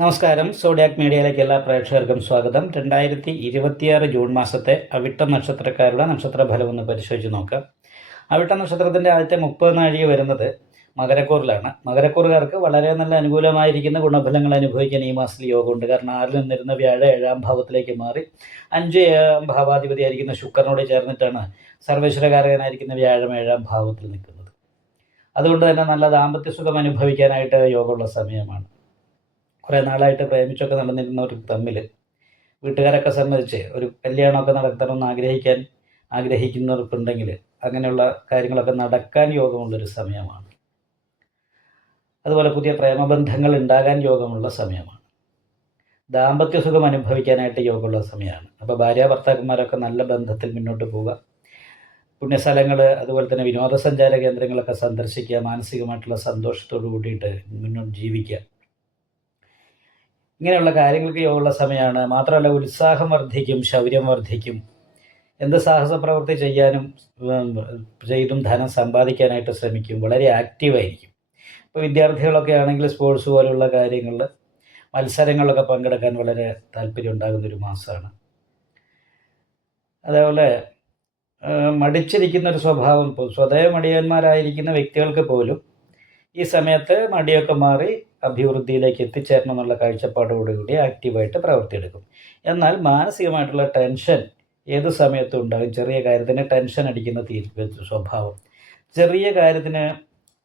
നമസ്കാരം. സോഡിയാക് മീഡിയയിലേക്ക് എല്ലാ പ്രേക്ഷകർക്കും സ്വാഗതം. 2026 ജൂൺ മാസത്തെ അവിട്ട നക്ഷത്രക്കാരുടെ നക്ഷത്രഫലം ഒന്ന് പരിശോധിച്ച് നോക്കാം. അവിട്ട നക്ഷത്രത്തിൻ്റെ ആദ്യത്തെ 30 നാഴിക വരുന്നത് മകരക്കൂറിലാണ്. മകരക്കൂറുകാർക്ക് വളരെ നല്ല അനുകൂലമായിരിക്കുന്ന ഗുണഫലങ്ങൾ അനുഭവിക്കാൻ ഈ മാസത്തിൽ യോഗമുണ്ട്. കാരണം 6 നിന്നിരുന്ന വ്യാഴം 7-ാം ഭാവത്തിലേക്ക് മാറി 5-ാം ഭാവാധിപതിയായിരിക്കുന്ന ശുക്രനോട് ചേർന്നിട്ടാണ് സർവേശ്വരകാരകനായിരിക്കുന്ന വ്യാഴം 7-ാം ഭാവത്തിൽ നിൽക്കുന്നത്. അതുകൊണ്ട് തന്നെ നല്ല ദാമ്പത്യ സുഖം അനുഭവിക്കാനായിട്ട് യോഗമുള്ള സമയമാണ്. കുറേ നാളായിട്ട് പ്രേമിച്ചൊക്കെ നടന്നിരുന്നവർക്ക് തമ്മിൽ വീട്ടുകാരൊക്കെ സമ്മതിച്ച് ഒരു കല്യാണമൊക്കെ നടത്തണമെന്ന് ആഗ്രഹിക്കുന്നവർക്കുണ്ടെങ്കിൽ അങ്ങനെയുള്ള കാര്യങ്ങളൊക്കെ നടക്കാൻ യോഗമുള്ളൊരു സമയമാണ്. അതുപോലെ പുതിയ പ്രേമബന്ധങ്ങൾ ഉണ്ടാകാൻ യോഗമുള്ള സമയമാണ്. ദാമ്പത്യ സുഖം അനുഭവിക്കാനായിട്ട് യോഗമുള്ള സമയമാണ്. അപ്പോൾ ഭാര്യ ഭർത്താക്കന്മാരൊക്കെ നല്ല ബന്ധത്തിൽ മുന്നോട്ട് പോവുക. പുണ്യസ്ഥലങ്ങൾ അതുപോലെ തന്നെ വിനോദസഞ്ചാര കേന്ദ്രങ്ങളൊക്കെ സന്ദർശിക്കുക. മാനസികമായിട്ടുള്ള സന്തോഷത്തോടു കൂടിയിട്ട് മുന്നോട്ട് ജീവിക്കുക. ഇങ്ങനെയുള്ള കാര്യങ്ങൾക്ക് യോഗമുള്ള സമയമാണ്. മാത്രമല്ല ഉത്സാഹം വർദ്ധിക്കും, ശൗര്യം വർദ്ധിക്കും. എന്ത് സാഹസ പ്രവൃത്തി ചെയ്തും ധനം സമ്പാദിക്കാനായിട്ട് ശ്രമിക്കും. വളരെ ആക്റ്റീവായിരിക്കും. ഇപ്പോൾ വിദ്യാർത്ഥികളൊക്കെ ആണെങ്കിൽ സ്പോർട്സ് പോലുള്ള കാര്യങ്ങളിൽ മത്സരങ്ങളിലൊക്കെ പങ്കെടുക്കാൻ വളരെ താല്പര്യം ഉണ്ടാകുന്നൊരു മാസമാണ്. അതേപോലെ മടിച്ചിരിക്കുന്നൊരു സ്വഭാവം, സ്വതവേ മടിയന്മാരായിരിക്കുന്ന വ്യക്തികൾക്ക് പോലും ഈ സമയത്ത് മടിയൊക്കെ മാറി അഭിവൃദ്ധിയിലേക്ക് എത്തിച്ചേരണം എന്നുള്ള കാഴ്ചപ്പാടോടുകൂടി ആക്റ്റീവായിട്ട് പ്രവർത്തിയെടുക്കും. എന്നാൽ മാനസികമായിട്ടുള്ള ടെൻഷൻ ഏത് സമയത്തും ഉണ്ടാകും. ചെറിയ കാര്യത്തിന് ടെൻഷൻ അടിക്കുന്ന സ്വഭാവം, ചെറിയ കാര്യത്തിന്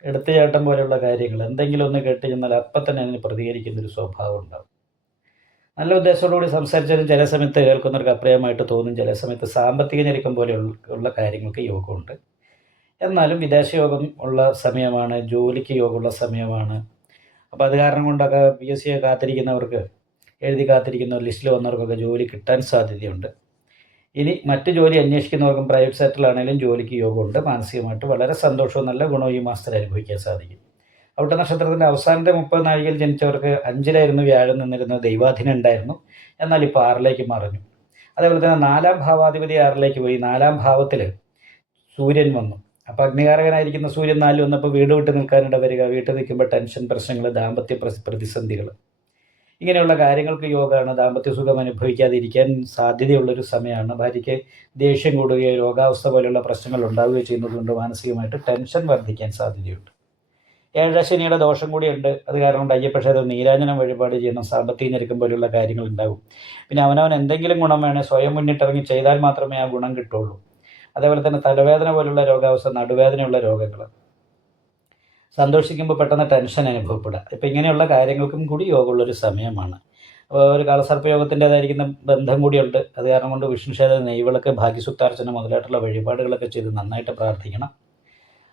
എടുത്തുചാട്ടം പോലെയുള്ള കാര്യങ്ങൾ എന്തെങ്കിലും ഒന്ന് കേട്ട് ചെന്നാൽ അപ്പം തന്നെ അതിന് പ്രതികരിക്കുന്നൊരു സ്വഭാവം ഉണ്ടാകും. നല്ല ഉദ്ദേശത്തോടുകൂടി സംസാരിച്ചാലും ചില സമയത്ത് കേൾക്കുന്നവർക്ക് അപ്രിയമായിട്ട് തോന്നും. ചില സമയത്ത് സാമ്പത്തിക ഞെരുക്കം പോലെയുള്ള കാര്യങ്ങൾക്ക് യോഗമുണ്ട്. എന്നാലും വിദേശയോഗം ഉള്ള സമയമാണ്, ജോലിക്ക് യോഗമുള്ള സമയമാണ്. അപ്പോൾ അത് കാരണം കൊണ്ടൊക്കെ PSC കാത്തിരിക്കുന്നവർക്ക്, എഴുതി കാത്തിരിക്കുന്ന ലിസ്റ്റിൽ വന്നവർക്കൊക്കെ ജോലി കിട്ടാൻ സാധ്യതയുണ്ട്. ഇനി മറ്റ് ജോലി അന്വേഷിക്കുന്നവർക്കും പ്രൈവറ്റ് സെക്ടറിലാണെങ്കിലും ജോലിക്ക് യോഗമുണ്ട്. മാനസികമായിട്ട് വളരെ സന്തോഷവും നല്ല ഗുണവും ഈ മാസത്തിൽ അനുഭവിക്കാൻ സാധിക്കും. അവിട്ട നക്ഷത്രത്തിൻ്റെ അവസാനത്തെ 30 നാഴികയിൽ ജനിച്ചവർക്ക് 5-ലായിരുന്നു വ്യാഴം നിന്നിരുന്നത്. ദൈവാധീനം ഉണ്ടായിരുന്നു. എന്നാൽ ഇപ്പോൾ 6-ലേക്ക് മറഞ്ഞു. അതേപോലെ തന്നെ 4-ാം ഭാവാധിപതി 6-ലേക്ക് പോയി. 4-ാം ഭാവത്തിൽ സൂര്യൻ വന്നു. അപ്പോൾ അഗ്നികാരകനായിരിക്കുന്ന സൂര്യൻ 4 വന്നപ്പോൾ വീട് വിട്ട് നിൽക്കാനിട വരിക. വീട്ടിൽ നിൽക്കുമ്പോൾ ടെൻഷൻ, പ്രശ്നങ്ങൾ, ദാമ്പത്യ പ്രതിസന്ധികൾ, ഇങ്ങനെയുള്ള കാര്യങ്ങൾക്ക് യോഗമാണ്. ദാമ്പത്യ സുഖം അനുഭവിക്കാതിരിക്കാൻ സാധ്യതയുള്ളൊരു സമയമാണ്. ഭാര്യയ്ക്ക് ദേഷ്യം കൂടുകയോ രോഗാവസ്ഥ പോലെയുള്ള പ്രശ്നങ്ങൾ ഉണ്ടാവുകയോ ചെയ്യുന്നതുകൊണ്ട് മാനസികമായിട്ട് ടെൻഷൻ വർദ്ധിക്കാൻ സാധ്യതയുണ്ട്. 7 ശനിയുടെ ദോഷം കൂടിയുണ്ട്. അത് കാരണം കൊണ്ട് അയ്യപ്പക്ഷേത്രം നീരാഞ്ജനം വഴിപാട് ചെയ്യണം. സാമ്പത്തിക ഞെരുക്കം പോലെയുള്ള കാര്യങ്ങൾ ഉണ്ടാകും. പിന്നെ അവനവൻ എന്തെങ്കിലും ഗുണം വേണേൽ സ്വയം മുന്നിട്ടിറങ്ങി ചെയ്താൽ മാത്രമേ ആ ഗുണം കിട്ടുള്ളൂ. അതേപോലെ തന്നെ തലവേദന പോലുള്ള രോഗാവസ്ഥ, നടുവേദനയുള്ള രോഗങ്ങൾ, സന്തോഷിക്കുമ്പോൾ പെട്ടെന്ന് ടെൻഷൻ അനുഭവപ്പെടുക, ഇപ്പം ഇങ്ങനെയുള്ള കാര്യങ്ങൾക്കും കൂടി യോഗമുള്ളൊരു സമയമാണ്. അപ്പോൾ ഒരു കാളസർപ്പയോഗത്തിൻ്റേതായിരിക്കുന്ന ബന്ധം കൂടിയുണ്ട്. അത് കാരണം കൊണ്ട് വിഷ്ണുക്ഷേത്ര നെയ്വിളക്ക്, ഭാഗ്യസുക്താർച്ചന മുതലായിട്ടുള്ള വഴിപാടുകളൊക്കെ ചെയ്ത് നന്നായിട്ട് പ്രാർത്ഥിക്കണം.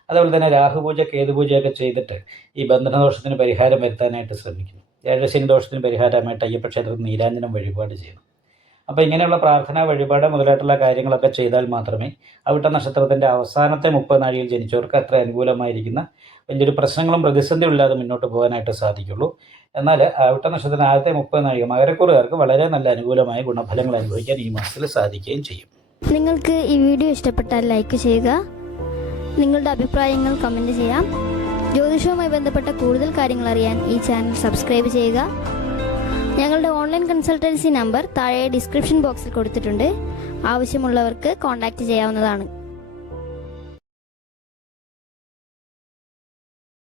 അതേപോലെ തന്നെ രാഹുപൂജ, കേതുപൂജയൊക്കെ ചെയ്തിട്ട് ഈ ബന്ധനദോഷത്തിന് പരിഹാരം വരുത്താനായിട്ട് ശ്രമിക്കണം. 7 ശനി ദോഷത്തിന് പരിഹാരമായിട്ട് അയ്യപ്പക്ഷേത്രത്തിൽ നീരാഞ്ജനം വഴിപാട് ചെയ്യണം. അപ്പോൾ ഇങ്ങനെയുള്ള പ്രാർത്ഥന, വഴിപാട് മുതലായിട്ടുള്ള കാര്യങ്ങളൊക്കെ ചെയ്താൽ മാത്രമേ അവിട്ട നക്ഷത്രത്തിൻ്റെ അവസാനത്തെ 30 നാഴികയിൽ ജനിച്ചവർക്ക് അത്ര അനുകൂലമായിരിക്കുന്ന വലിയൊരു പ്രശ്നങ്ങളും പ്രതിസന്ധിയും ഇല്ലാതെ മുന്നോട്ട് പോകാനായിട്ട് സാധിക്കുള്ളൂ. എന്നാൽ അവിട്ട നക്ഷത്രത്തിന് ആദ്യത്തെ 30 നാഴിക മകരക്കൂറുകാർക്ക് വളരെ നല്ല അനുകൂലമായ ഗുണഫലങ്ങൾ അനുഭവിക്കാൻ ഈ മാസത്തിൽ സാധിക്കുകയും ചെയ്യും. നിങ്ങൾക്ക് ഈ വീഡിയോ ഇഷ്ടപ്പെട്ടാൽ ലൈക്ക് ചെയ്യുക, നിങ്ങളുടെ അഭിപ്രായങ്ങൾ കമൻറ്റ് ചെയ്യാം. ജ്യോതിഷവുമായി ബന്ധപ്പെട്ട കൂടുതൽ കാര്യങ്ങൾ അറിയാൻ ഈ ചാനൽ സബ്സ്ക്രൈബ് ചെയ്യുക. ഞങ്ങളുടെ ഓൺലൈൻ കൺസൾട്ടൻസി നമ്പർ താഴെ ഡിസ്ക്രിപ്ഷൻ ബോക്സിൽ കൊടുത്തിട്ടുണ്ട്. ആവശ്യമുള്ളവർക്ക് കോൺടാക്റ്റ് ചെയ്യാവുന്നതാണ്.